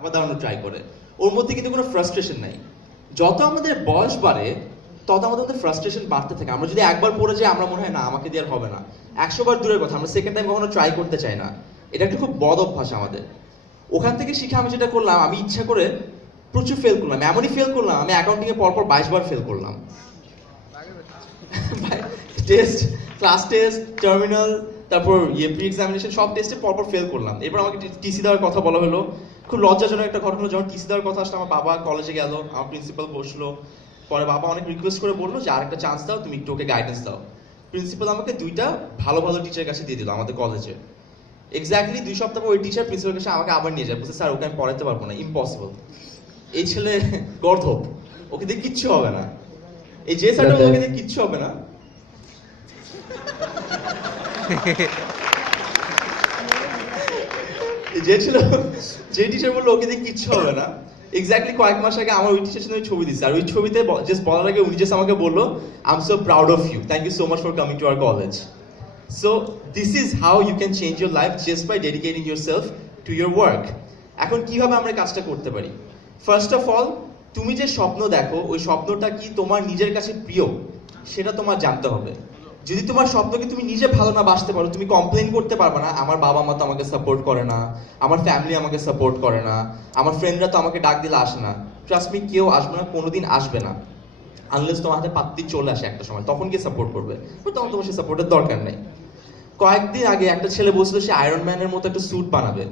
আবার দাঁড়ানো ট্রাই করে। ওর মধ্যে কিন্তু কোনো ফ্রাস্ট্রেশন নাই। যত আমাদের বয়স বাড়ে তত আমাদের মধ্যে ফ্রাস্ট্রেশন বাড়তে থাকে। আমরা যদি একবার পড়ে যাই আমরা মনে হয় না আমাকে দিয়ে আর হবে না, 100 বার দূরের কথা আমরা সেকেন্ড টাইম কখনো ট্রাই করতে চাই না। এটা একটা খুব বদ অভ্যাস আমাদের। ওখান থেকে শিখে আমি যেটা করলাম, আমি ইচ্ছা করে প্রচুর ফেল করলাম, এমনই ফেল করলাম আমি অ্যাকাউন্টিংয়ে পরপর 22 বার ফেল করলাম। টেস্ট, ক্লাস টেস্ট, টার্মিনাল, তারপর প্রি এক্সামিনেশন, সব টেস্টে পরপর ফেল করলাম। এরপর আমাকে টিসি দেওয়ার কথা বলা হলো। খুব লজ্জাজনক একটা ঘটনা, যখন টিসি দেওয়ার কথা আসলে আমার বাবা কলেজে গেল, আমার প্রিন্সিপাল বসলো, পরে বাবা অনেক রিকোয়েস্ট করে বললো যে আরেকটা চান্স দাও, তুমি একটু ওকে গাইডেন্স দাও। প্রিন্সিপাল আমাকে 2টা ভালো ভালো টিচারের কাছে দিয়ে দিল আমাদের কলেজে। এক্স্যাক্টলি 2 সপ্তাহ পর ওই টিচার প্রিন্সিপাল কাছে আমাকে আবার নিয়ে যায়, বলছে স্যার ওকে আমি পড়াতে পারবো না, ইম্পসিবল। এই ছেলে গর্ধব, ওকে দিয়ে কিচ্ছু হবে না। এই যে স্যারটা ওকে দিয়ে কিচ্ছু হবে না, যে টিচার বললো ওকে দিয়ে কিচ্ছু হবে না, এক্স্যাক্টলি কয়েক মাস আগে আমার ওই টিচার সাথে ছবি দিচ্ছে। আর ওই ছবিতে জাস্ট বলার আগে উনি জাস্ট আমাকে বললো, I am so proud of you, thank you so much for coming to our college. So this is how you can change your life, just by dedicating your self to your work. এখন কিভাবে আমরা কাজটা করতে পারি? First of all, তুমি যে স্বপ্ন দেখো ওই স্বপ্নটা কি তোমার নিজের কাছে প্রিয় সেটা তোমার জানতে হবে। যদি তোমার স্বপ্নকে তুমি নিজে ভালো না বাসতে পারো, তুমি কমপ্লেন করতে পারবে না আমার বাবা মা তো আমাকে সাপোর্ট করে না, আমার ফ্যামিলি আমাকে সাপোর্ট করে না, আমার ফ্রেন্ডরা তো আমাকে ডাক দিলে আসে না। ট্রাস্ট মি, কেউ আসবে না, কোনোদিন আসবে না, আনলেস তোমার হাতে পাত্তি চলে আসে একটা সময়, তখন গিয়ে সাপোর্ট করবে, তখন তোমার সে সাপোর্টের দরকার নেই। কয়েকদিন আগে একটা ছেলে বলছিল সে আয়রন ম্যানের মতো একটা স্যুট বানাবে।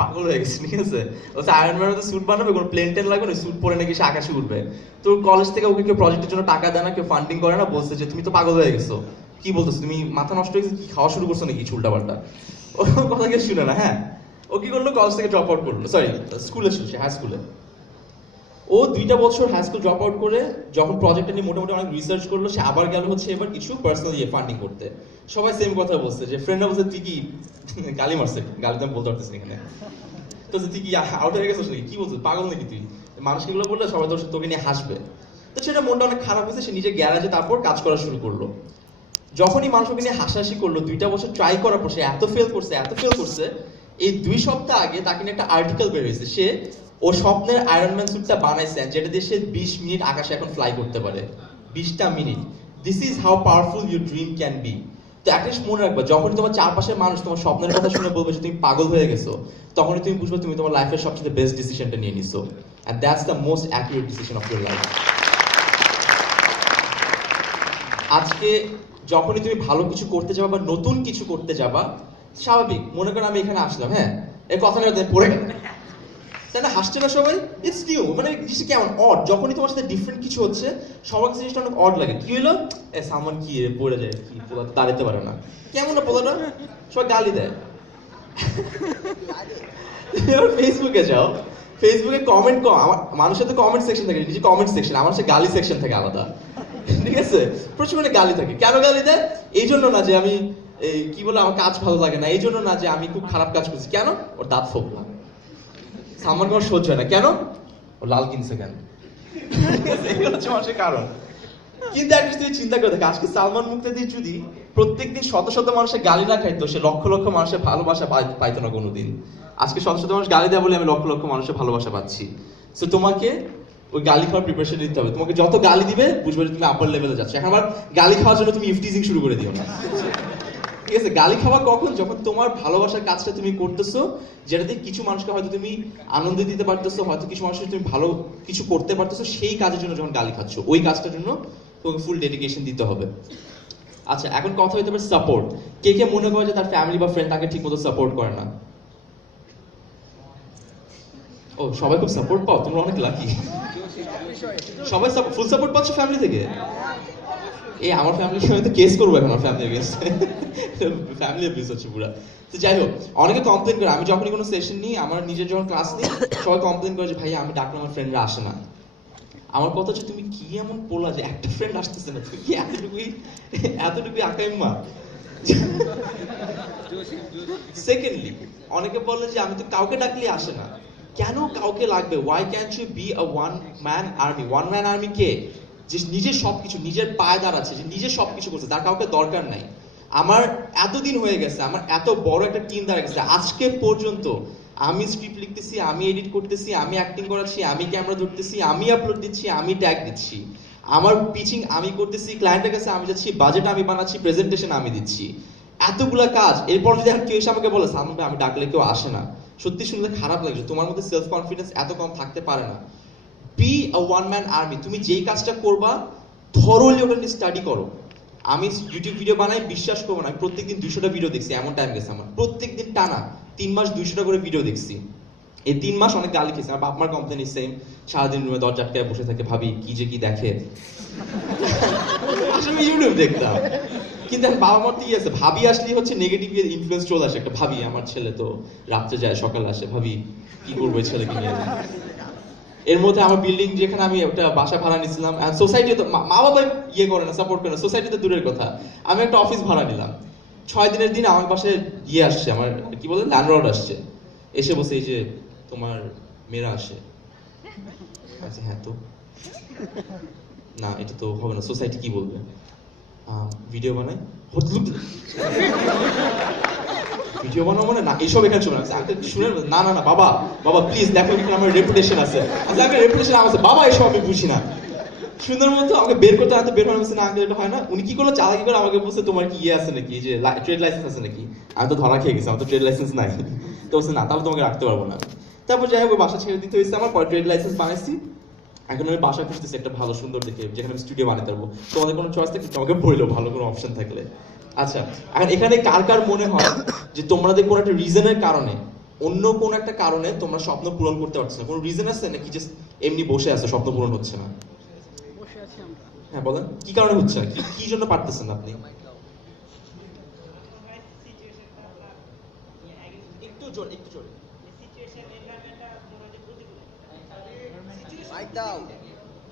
পাগল হয়ে গেছে, ঠিক আছে? বলছে আয়রন ম্যানের মতো স্যুট বানাবে, কোনো প্লেন টেন লাগবে না, স্যুট পরে নাকি সে আকাশে উঠবে। তো কলেজ থেকে ওকে কেউ প্রজেক্টের জন্য টাকা দেয় না, কেউ ফান্ডিং করে না, বলছে যে তুমি তো পাগল হয়ে গেছো, কি বলতেছো তুমি, মাথা নষ্ট হয়ে গেছে, কি খাওয়া শুরু করছো নাকি উল্টা পাল্টা। ও কথা কেউ শুনে না। হ্যাঁ, ও কি করলো, কলেজ থেকে ড্রপ আউট করলো, সরি স্কুলে ছিল, সে হাই স্কুলে। ও 2টা বছর হাই স্কুল ড্রপ আউট করে যখন প্রজেক্টটা নিয়ে মোটামুটি অনেক রিসার্চ করলো, সে আবার গেল হচ্ছে এবার কিছু পার্সোনাল ফান্ডিং করতে। সবাই সেম কথা বলছে, যে ফ্রেন্ডরা বলছে তুই কি গালি মারছে, গালি তো আমি বলতে পারতেছি এখানে, তো তুই কি আউট হয়ে গেছিস নাকি, কি বলছিস, পাগল নাকি তুই, মানুষকে এগুলো বললে সবাই তোকে নিয়ে হাসবে। তো সেটা মনটা অনেক খারাপ হয়েছে, সে নিজে গ্যারাজে তারপর কাজ করা শুরু করলো। যখনই মানুষকে নিয়ে হাসাহাসি করলো, 2টা বছর ট্রাই করার পর সে এত ফেল করছে, এই 2 সপ্তাহ আগে তাকে নিয়ে একটা আর্টিকেল বের হয়েছে, সে ও স্বপ্নের আয়রনম্যান স্যুটটা বানাইছে, যেটা দিয়ে সে 20 মিনিট আকাশে এখন ফ্লাই করতে পারে, 20টা minute. This is how powerful your dream can be. তো একটা মনে রাখবা, যখনই তোমার চারপাশের মানুষ তোমার স্বপ্নের কথা শুনে বলবে যে তুমি পাগল হয়ে গেছো, তখনই তুমি বুঝবে তুমি তোমার লাইফের সবচেয়ে বেস্ট ডিসিশনটা নিয়ে নিছো, and that's the most accurate decision of your life. আজকে যখনই তুমি ভালো কিছু করতে যাবা বা নতুন কিছু করতে যাবা, স্বাভাবিক, মনে করো আমি এখানে আসলাম, হ্যাঁ, এই কথা নিয়ে পড়ে গেল, তাই না, হাসছে না সবাই, ইটস নিউ, মানে জিনিসটা কেমন অড, যখনই তোমার সাথে ডিফারেন্ট কিছু হচ্ছে সবার কাছে জিনিসটা অনেক অড লাগে। কি হলো, সামান কি পড়ে যায়, কি পোলা দাঁড়াতে পারে না, কেমন না পোলাটা, সবাই গালি দেয়। ফেসবুকে যাও, ফেসবুকে কমেন্ট আমার মানুষের তো কমেন্ট সেকশন থাকে, নিজে কমেন্ট সেকশন, আমার সে গালি সেকশন থাকে আলাদা, ঠিক আছে? প্রচুর মানে গালি থাকে। কেন গালি দেয়? এই জন্য না যে আমি কি বলে আমার কাজ ভালো লাগে না, এই জন্য না যে আমি খুব খারাপ কাজ করছি, কেন ওর দাঁত ফোকলা, সালমান খান সহ্য হয় না, কেন ও লাল কিনছে, কেন, এগুলো হচ্ছে মানুষের কারণ। কিন্তু একটা তুমি চিন্তা করে দেখো, আজকে সালমান মুক্তাদি যদি প্রত্যেকদিন শত শত মানুষের গালি না খাইতো, সে লক্ষ লক্ষ মানুষের ভালোবাসা পাইতো না কোনোদিন। আজকে শত শত মানুষ গালি দেয় বলে আমি লক্ষ লক্ষ মানুষের ভালোবাসা পাচ্ছি। সো তোমাকে ওই গালি খাওয়ার প্রিপারেশন নিতে হবে। তোমাকে যত গালি দিবে বুঝবে যে তুমি আপার লেভেলে যাচ্ছ। এখন আবার গালি খাওয়ার জন্য তুমি ইফটিজিং শুরু করে দিও না, ঠিক আছে? গালি খাওয়া কখন, যখন তোমার ভালোবাসার কাজটা তুমি করতেছো, যেটা দিয়ে কিছু মানুষকে হয়তো তুমি আনন্দ দিতে পারতেছো, হয়তো কিছু মানুষের তুমি ভালো কিছু করতে পারতেছো, সেই কাজের জন্য যখন গালি খাচ্ছ, ওই কাজটার জন্য তোমাকে ফুল ডেডিকেশন দিতে হবে। আচ্ছা, এখন কথা হইতে পারে সাপোর্ট। কে কে মনে করে যে তার ফ্যামিলি বা ফ্রেন্ড তাকে ঠিক মতো সাপোর্ট করে না? ও, সবাই খুব সাপোর্ট পাও, তোমরা অনেক লাকি। সবাই ফুল সাপোর্ট পাচ্ছ ফ্যামিলি থেকে? এই আমার ফ্যামিলির সঙ্গে তো কেস করবো এখন, আমার ফ্যামিলি এগেইনস্টে, ফ্যামিলি অ্যাবিউজ হচ্ছে পুরা। তো যাই হোক, অনেকে কমপ্লেন করে, আমি যখনই কোনো সেশন নিই, আমার নিজের যখন ক্লাস নিই, সবাই কমপ্লেন করে যে ভাই আমি ডাকলে আমার ফ্রেন্ডরা আসে না। আমার কথা হচ্ছে তুমি কি এমন পোলা যে একটা ফ্রেন্ড আসতেছে না, তুমি কি এতটুকুই আকাইম্মা? সেকেন্ডলি, অনেকে বলে যে আমি তো কাউকে ডাকলে আসে না, কেন কাউকে লাগবে? Why can't you be a one man army? One man army কে? যে নিজের সবকিছু, নিজের পায়ে দাঁড়াচ্ছে, যে নিজের সবকিছু করছে, তার কাউকে দরকার নাই। আমার এতদিন হয়ে গেছে, আমার এত বড় একটা টিম দাঁড়িয়ে গেছে, আজকে পর্যন্ত আমি স্ক্রিপ্ট লিখতেছি, আমি এডিট করতেছি, আমি অ্যাক্টিং করাচ্ছি, আমি ক্যামেরা ধরতেছি, আমি আপলোড দিচ্ছি, আমি ট্যাগ দিচ্ছি, আমার পিচিং আমি করতেছি, ক্লায়েন্টের কাছে আমি যাচ্ছি, বাজেট আমি বানাচ্ছি, প্রেজেন্টেশন আমি দিচ্ছি, এতগুলা কাজ। এরপর যদি কেউ এসে আমাকে বলে সালমান ভাই আমি ডাকলে কেউ আসে না, সত্যি শুনলে খারাপ লাগছে। তোমার মধ্যে সেলফ কনফিডেন্স এত কম থাকতে পারে না। B a one man army. তুমি যেই কাজটা করবা থরলি ওটা নিয়ে স্টাডি করো। আমি ইউটিউব ভিডিও বানাই, বিশ্বাস করবো না, আমি প্রত্যেকদিন 200টা ভিডিও দেখছি, এমন টাইম গেছে আমার। প্রত্যেকদিন টানা 3 মাস 200টা করে ভিডিও দেখছি। এই 3 মাস অনেক গালি খেয়েছি। আমার বাপ মার কমপ্লেন সেম, সারাদিন রুমে দরজা আটকায় বসে থাকে, ভাবি কি যে কি দেখে। আসলে আমি ইউটিউব দেখতাম, কিন্তু এখন বাবা মার তো ই আছে, ভাবি আসলেই হচ্ছে নেগেটিভ ইনফ্লুয়েন্স চলে আসে একটা। ভাবি আমার ছেলে তো রাত্রে যায় সকালে আসে, ভাবি কি করবো এই ছেলেকে নিয়ে। এর মধ্যে আমার বিল্ডিং যেখানে আমি একটা বাসা ভাড়া নিয়েছিলাম, সোসাইটি তো মা বাবা ইয়ে করে না, সাপোর্ট করে না, সোসাইটি তো দূরের কথা, আমি একটা অফিস ভাড়া নিলাম। 6 দিনের দিন আমার পাশে ইয়ে আসছে, আমার কি বলে ল্যান্ডলর্ড আসছে, এসে বসে এই যে তোমার মেয়েরা আসে। আচ্ছা হ্যাঁ, তো না এটা তো হবে না, সোসাইটি কি বলবে। ভিডিও বানাই, ভিডিও বানাবো মানে না এইসব এখানে চলে আসছে। শুনে না না না বাবা, বাবা প্লিজ দেখো এখানে আমার রেপুটেশন আছে। আচ্ছা আমার রেপুটেশন আছে বাবা, এসব আমি বুঝি না। সুন্দর মতো আমাকে বের করতে হাতে বের হয়ে না, আঙ্কেল এটা হয় না। উনি কি করলো, চালাকি করে আমাকে বলছে তোমার কি ইয়ে আছে নাকি, যে ট্রেড লাইসেন্স আছে নাকি। আমি তো ধরা খেয়ে গেছি, আমার তো ট্রেড লাইসেন্স নাই। তো বলছে না, তাহলে তোমাকে রাখতে পারবো না। তারপর যাই হোক বাসা ছেড়ে দিতে হয়েছে আমার, পরে ট্রেড লাইসেন্স বানাইছি। এখন আমি বাসা খুঁজতেছি একটা ভালো সুন্দর দেখে, যেখানে আমি স্টুডিও বানাতে পারবো। তোমাদের কোনো চয়েস থাকলে তোমাকে বললো, ভালো কোনো অপশন থাকলে। আচ্ছা এখন এখানে কার কার মনে হয় যে তোমাদের কোনো একটা রিজনের কারণে, অন্য কোন একটা কারণে তোমরা স্বপ্ন পূরণ করতে পারছো না? কোনো রিজন আছে নাকি জাস্ট এমনি বসে আছো স্বপ্ন পূরণ হচ্ছে না? হ্যাঁ বলেন, কি কারণে হচ্ছে না, কি জন্য পারতেছেন আপনি? একটু জোরে, একটু জোরে।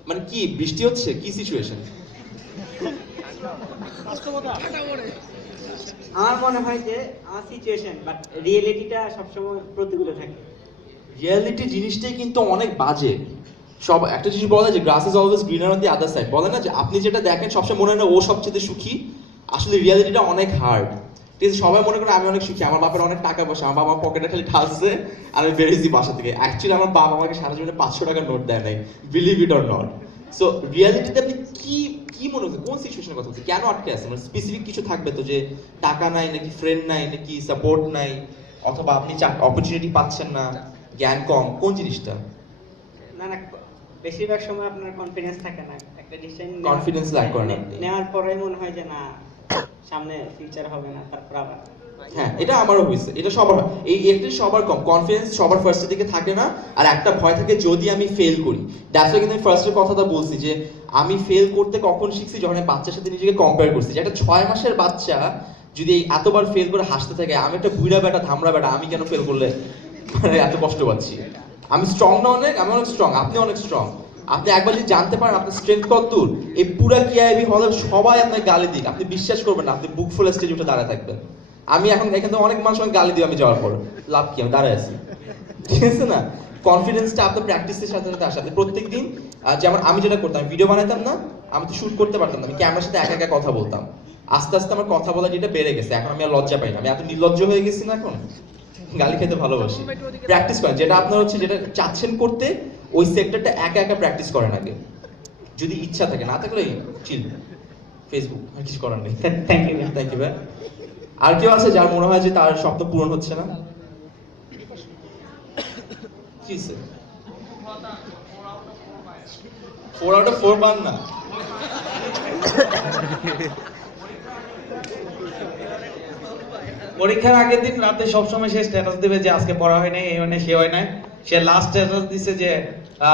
মানে কি বৃষ্টি হচ্ছে, কি সিচুয়েশন? আমার মনে হয় যে আমার সিচুয়েশন, বাট রিয়েলিটিটা সবসময় প্রতিকূলে থাকে। রিয়েলিটি জিনিসটাই কিন্তু অনেক বাজে। সব একটা জিনিস বলে যে গ্রাস is always greener on the other side, বলে না যে আপনি যেটা দেখেন সবসময় মনে হয় না ও সবচেয়ে সুখী, আসলে রিয়েলিটিটা অনেক হার্ড। ঠিক আছে, সবাই মনে করে আমি অনেক সুখী, আমার বাপের অনেক টাকা পয়সা, আমার বাবা পকেটে খালি ঢালছে আর আমি বেরিয়েছি বাসা থেকে। অ্যাকচুয়ালি আমার বাবা আমাকে সারা জীবনে 500 টাকার নোট দেয় নাই, believe it or not. So রিয়েলিটিতে আপনি কি কি মনে হচ্ছে, কোন সিচুয়েশনের কথা হচ্ছে, কেন আটকে আছে? মানে স্পেসিফিক কিছু থাকবে তো, যে টাকা নাই নাকি ফ্রেন্ড নাই নাকি সাপোর্ট নাই, অথবা আপনি অপরচুনিটি পাচ্ছেন না, জ্ঞান কম, কোন জিনিসটা? না না, বেশিরভাগ সময় আপনার কনফিডেন্স থাকে না, একটা ডিসিশন কনফিডেন্স ল্যাক করেন আপনি। নেওয়ার পরে মনে হয় যে না সামনে ফিউচার হবে না, তারপর আবার। হ্যাঁ এটা আমারও হয়েছে, এটা সবার হয়, এই একটা সবার কম কনফিডেন্স সবার ফার্স্টের দিকে থাকে না। আর একটা ভয় থাকে যদি আমি ফেল করি। দ্যাটস ওয়াই কিন্তু আমি ফার্স্টের কথাটা বলছি যে আমি ফেল করতে কখন শিখছি, যখন আমি বাচ্চার সাথে নিজেকে কম্পেয়ার করছি, যে একটা 6 মাসের বাচ্চা যদি এতবার ফেল করে হাসতে থাকে, আমি একটা বুড়া বেটা ধামড়া বেটা, আমি কেন ফেল করলে মানে এত কষ্ট পাচ্ছি? আমি স্ট্রং না অনেক, আমি অনেক স্ট্রং, আপনি অনেক স্ট্রং। আপনি একবার যদি জানতে পারেন আপনার স্ট্রেংথ কত দূর, এই পুরা কেআইবি হলে সবাই আপনার গালি দিক, আপনি বিশ্বাস করবেন না, আপনি বুক ফুল স্টেজে উঠে দাঁড়ায় থাকবেন। আমি এখন এখান থেকে অনেক মানুষ আমাকে গালি দিই, আমি যাওয়ার পর লাভ কি, আমি দাঁড়ায় আছি। ঠিক আছে না, কনফিডেন্সটা আপনার প্র্যাকটিসের সাথে সাথে আসে। আপনি প্রত্যেকদিন, যেমন আমি যেটা করতাম, ভিডিও বানাতাম না, আমি তো শুট করতে পারতাম না, আমি ক্যামেরার সাথে একা একা কথা বলতাম। আস্তে আস্তে আমার কথা বলা যেটা বেড়ে গেছে, এখন আমি আর লজ্জা পাই না, আমি এত নির্লজ্জ হয়ে গেছি না এখন, গালি খেতে ভালোবাসি। প্র্যাকটিস করেন, যেটা আপনার হচ্ছে, যেটা চাচ্ছেন করতে, ওই সেক্টরটা একা একা প্র্যাকটিস করেন আগে, যদি ইচ্ছা থাকে, না থাকলে চিল ফেসবুক, আর কিছু করার নেই। Thank you. থ্যাংক ইউ ভাই। আর কেউ আছে যার মনে হয় যে তার স্বপ্ন পূরণ হচ্ছে না? কি স্যার 4 out of 4 পান না? পরীক্ষার আগের দিন রাতে সবসময় সে স্ট্যাটাস দিবে যে আজকে পড়া হয় নাই, এই হয় নাই, সে হয় নাই। সে লাস্ট স্ট্যাটাস দিছে যে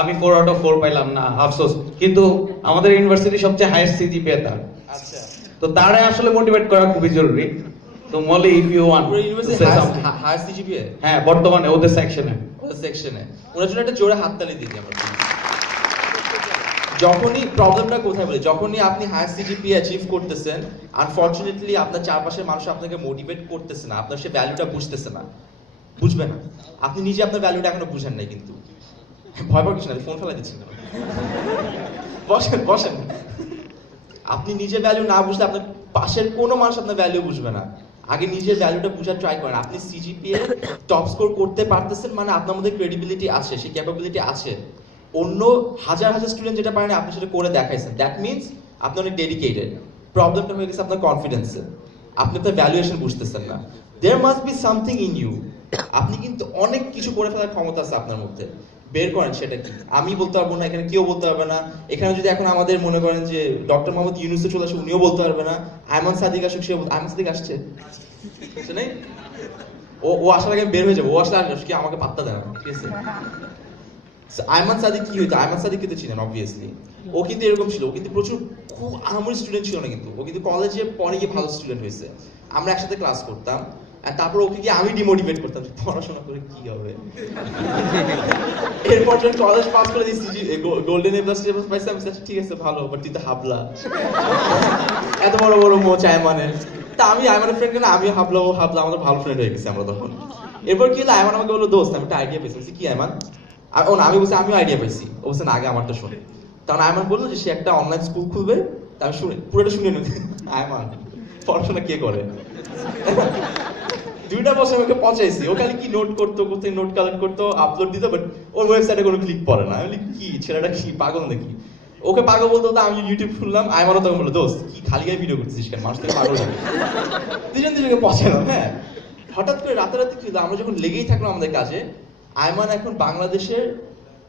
আমি 4 out of 4 পাইলাম না, আফসোস। কিন্তু আমাদের ইউনিভার্সিটি সবচেয়ে হাইয়েস্ট সিজিপিএ তার। আচ্ছা, তো তারে আসলে মোটিভেট করা খুবই জরুরি। তো মলি ইফ ইউ ওয়ান্ট পুরো ইউনিভার্সিটি হায়ার সিজিপিএ, হ্যাঁ বর্তমানে ওদের সেকশনে, ওদের সেকশনে, ওনার জন্য একটা জোরে হাততালি দিই আমরা। যখনই প্রবলেমটা কোথায় বলি, যখনই আপনি হায়ার সিজিপিএ অ্যাচিভ করতেছেন, আনফরচুনেটলি আপনার চারপাশের মানুষ আপনাকে মোটিভেট করতেছে না, আপনার সে ভ্যালুটা বুঝতেছে না, বুঝবে না। আপনি নিজে আপনার ভ্যালুটা এখনো বুঝেন নাই, কিন্তু ভয় পাওয়ার কিছু না, ফোন ফেলা দিচ্ছেন কেন? বসেন বসেন। আপনি নিজে ভ্যালু না বুঝলে আপনার পাশের কোনো মানুষ আপনার ভ্যালু বুঝবে না। আগে নিজের ভ্যালুটা বোঝার ট্রাই করেন। আপনি সিজিপিএ টপ স্কোর করতে পারতেছেন মানে আপনার মধ্যে ক্রেডিবিলিটি আছে, সেই ক্যাপাবিলিটি আছে। অন্য হাজার হাজার স্টুডেন্ট যেটা পারে না আপনি সেটা করে দেখাইছেন, দ্যাট মিনস আপনি অনেক ডেডিকেটেড। প্রবলেমটা হয়ে গেছে আপনার কনফিডেন্সে, আপনি আপনার ভ্যালুয়েশন বুঝতেছেন না। There must be something in you. আপনি কিন্তু অনেক কিছু করে ফেলার ক্ষমতা আছে আপনার মধ্যে, বের করেন সেটা কি। আমি বলতে পারবো না, এখানে কেউ বলতে পারবে না। এখানে যদি এখন আমাদের মনে করেন যে ডক্টর মোহাম্মদ ইউনূসে চলে আসে, উনিও বলতে পারবে না। আয়মান সাদিক আসুক, সে আয়মান সাদিক আসছে নেই, ও আসার আগে বের হয়ে যাবে। ও আসলে আসলে কি আমাকে পাত্তা দেয় না, ঠিক আছে। আয়মান সাদিক কি হইতো, আয়মান সাদিক কিন্তু ছিলেন অবভিয়াসলি। ও কিন্তু এরকম ছিল, ও কিন্তু প্রচুর খুব আহামরি স্টুডেন্ট ছিল না, কিন্তু ও কিন্তু কলেজে পরে গিয়ে ভালো স্টুডেন্ট হয়েছে। আমরা একসাথে ক্লাস করতাম, আর তারপর ওকে গিয়ে আমি ডিমোটিভেট করতাম যে পড়াশোনা করে কি হবে। এরপর যখন কলেজ পাস করে দিয়েছি, গোল্ডেন এ প্লাস পাইছিলাম, ঠিক আছে ভালো, বাট তুই তো হাবলা। এত বড় বড় মোচ আয়মানের। তা আমি আয়মানের ফ্রেন্ড না, আমিও হাবলা, ও হাবলা, আমাদের ভালো ফ্রেন্ড হয়ে গেছে আমরা তখন। এরপর কি হলো, আয়মান আমাকে বললো দোস্ত আমি একটা আইডিয়া পেয়েছি। কি আয়মান? ও না, আমি বলছি আমিও আইডিয়া পেয়েছি। ও বলছে না আগে আমারটা শুনে। তখন আয়মান বললো যে সে একটা অনলাইন স্কুল খুলবে। তা আমি শুনে পুরোটা শুনে নিই। আয়মান পড়াশোনা কে করে? 2টা বছর আমাকে পচাইছি। ও খালি কি নোট করতো, কোথায় নোট কালেক্ট করতো, আপলোড দিত, বাট ওর ওয়েবসাইটে কোনো ক্লিক পড়ে না। আমি বলি কি ছেলেটা কি পাগল নাকি? ওকে পাগল বলতো, আমি ইউটিউব খুললাম। আয়মানও তখন বললো দোস্ত কি খালি গায়ে ভিডিও করতেছিস কেন, মানুষ থেকে পাগল লাগে। দুজনকে পচাইলাম। হ্যাঁ, হঠাৎ করে রাতারাতি কি হলো, আমরা যখন লেগেই থাকলাম আমাদের কাজে, আয়মান এখন বাংলাদেশের,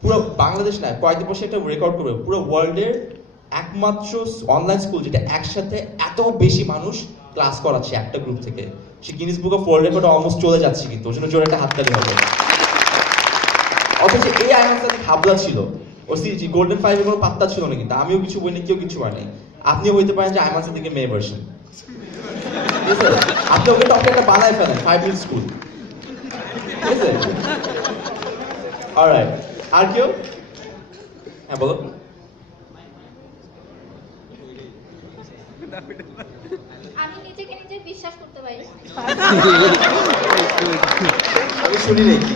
পুরো বাংলাদেশ নয়, কয়েকদিন পর একটা রেকর্ড করবে, পুরো ওয়ার্ল্ডের একমাত্র অনলাইন স্কুল যেটা একসাথে এত বেশি মানুষ ক্লাস করাচ্ছে একটা গ্রুপ থেকে। সে Guinness book of world record almost চলে যাচ্ছে, কিন্তু ওর জন্য জোরে একটা হাততালি হবে। অথচ এই আয়মান সাদিক হাবলা ছিল, ওর সিজি গোল্ডেন 5 এর কোনো পাত্তা ছিল না। কিন্তু আমিও কিছু বলিনি, কেউ কিছু বলেনি। আপনিও হইতে পারেন যে আয়মান সাদিকের মেয়ে ভার্সন, ঠিক আছে। আপনি ওকে টপে একটা বানায় ফেলেন 5 মিনিট স্কুল, ঠিক আছে। অলরাইট, আর কেউ? হ্যাঁ বলো। আমি নিজেকে নিজে বিশ্বাস করতে পারি না। আমি শুনি নাকি,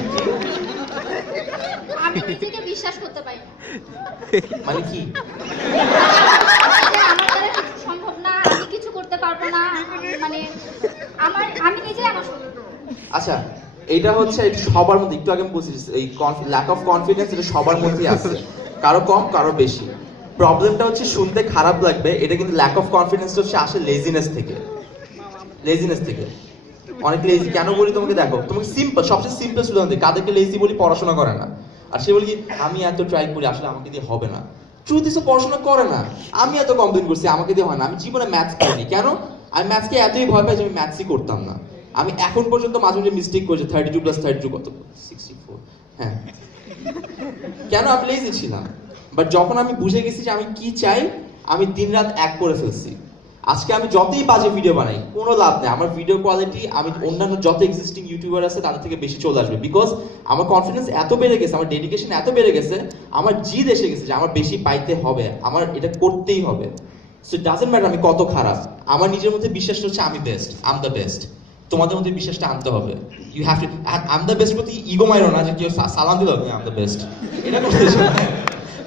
আমি নিজেকে বিশ্বাস করতে পারি না। মানে কি? যে আমার দ্বারা কিছু সম্ভব না, আমি কিছু করতে পারবো না, মানে আমি নিজে আমার শত্রু। আচ্ছা, এটা হচ্ছে সবার মধ্যে, একটু আগে আমি বলছি এই ল্যাক অফ কনফিডেন্স, এটা সবার মধ্যেই আছে, কারো কম কারো বেশি। প্রবলেমটা হচ্ছে শুনতে খারাপ লাগবে, এটা কিন্তু ল্যাক অফ কনফিডেন্স হচ্ছে আসে লেজিনেস থেকে। লেজিনেস থেকে অনেক লেজি কেন বলি তোমাকে, দেখো তোমাকে সিম্পল, সবচেয়ে সিম্পল উদাহরণ দিই, কাদেরকে লেজি বলি, পড়াশোনা করে না। আর সে বলি কি আমি এত ট্রাই করি, আসলে আমাকে দিয়ে হবে না। ট্রুথ ইজ পড়াশোনা করে না। আমি এত কমপ্লেন করছি আমাকে দিয়ে হয় না, আমি জীবনে ম্যাথস করিনি। কেন? আমি ম্যাথসকে এতই ভয় পাই যে আমি ম্যাথসই করতাম না। আমি এখন পর্যন্ত মাঝে মাঝে মিস্টেক করেছি, 32 + 32 কত, 64। হ্যাঁ, কেন? আমি লেজি ছিলাম। বাট যখন আমি বুঝে গেছি যে আমি কি চাই, আমি দিনরাত এক করে ফেলছি। আজকে আমি যতই বাজে ভিডিও বানাই কোনো লাভ নেই, আমার ভিডিও কোয়ালিটি আমি অন্যান্য যত এক্সিস্টিং ইউটিউবার আছে তাদের থেকে বেশি চলে আসবে। বিকজ আমার কনফিডেন্স এত বেড়ে গেছে, আমার ডেডিকেশন এত বেড়ে গেছে, আমার জিদ এসে গেছে যে আমার বেশি পাইতে হবে, আমার এটা করতেই হবে। সো ইট ডাজন্ট ম্যাটার আমি কত খারাপ, আমার নিজের মধ্যে বিশ্বাসটা হচ্ছে আমি best, I am the best. তোমাদের মধ্যে বিশ্বাসটা আনতে হবে। You have to, I am the best প্রতি ইগো মাইরো না যে কেউ সালাম দিল আই এম দ্য বেস্ট, এটা করতে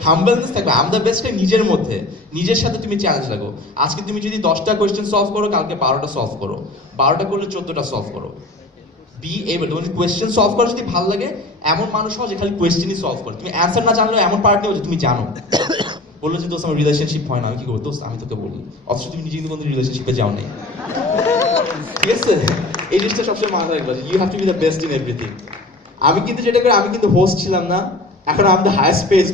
হাম্বলনেস থাকবে। আই এম দ্য বেস্টটা নিজের মধ্যে, নিজের সাথে তুমি চ্যালেঞ্জ লাগো। আজকে তুমি যদি 10টা কোয়েশ্চেন সলভ করো, কালকে 12টা সলভ করো, 12টা করলে 14টা সলভ করো। বি এবল, তুমি কোয়েশ্চেন সলভ করো যদি ভালো লাগে, এমন মানুষ হও যে খালি কোয়েশ্চেনই সলভ করো। তুমি অ্যান্সার না জানলেও এমন পার্ট নেও যে তুমি জানো। বললো যে দোস্ত আমার রিলেশনশিপ হয় না, আমি কি করবো? দোস্ত আমি তোকে বলি, অথচ তুমি নিজে কিন্তু কোনো রিলেশনশিপে যাও নাই, ঠিক আছে। এই জিনিসটা সবসময় মাথায় রাখবা, you have to be the best in everything. আমি কিন্তু যেটা করি, আমি কিন্তু হোস্ট ছিলাম না, এখন আমি the highest paid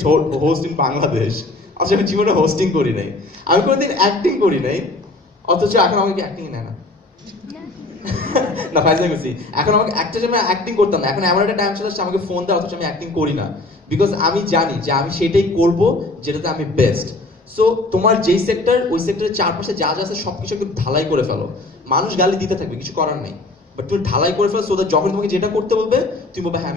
host in Bangladesh. অথচ আমি জীবনে হোস্টিং করি নাই, আমি কোনোদিন অ্যাক্টিং করি নাই, অথচ এখন আমাকে অ্যাক্টিং নেয় না। না ফাইজলামি করছি, এখন আমাকে একটা সময় অ্যাক্টিং করতাম না, এখন এমন একটা টাইম চলে আসছে আমাকে ফোন দেয়, অথচ আমি অ্যাক্টিং করি না। বিকজ আমি জানি যে আমি সেটাই করব যেটাতে আমি বেস্ট। সো তোমার যেই সেক্টর, ওই সেক্টরের চারপাশে যা যা আছে সবকিছু একটু ঢালাই করে ফেলো। মানুষ গালি দিতে থাকবে, কিছু করার নেই, বাট তুমি ঢালাই করে ফেলো, সো দ্যাট যখন তোমাকে যেটা করতে বলবে তুমি বলবে হ্যাঁ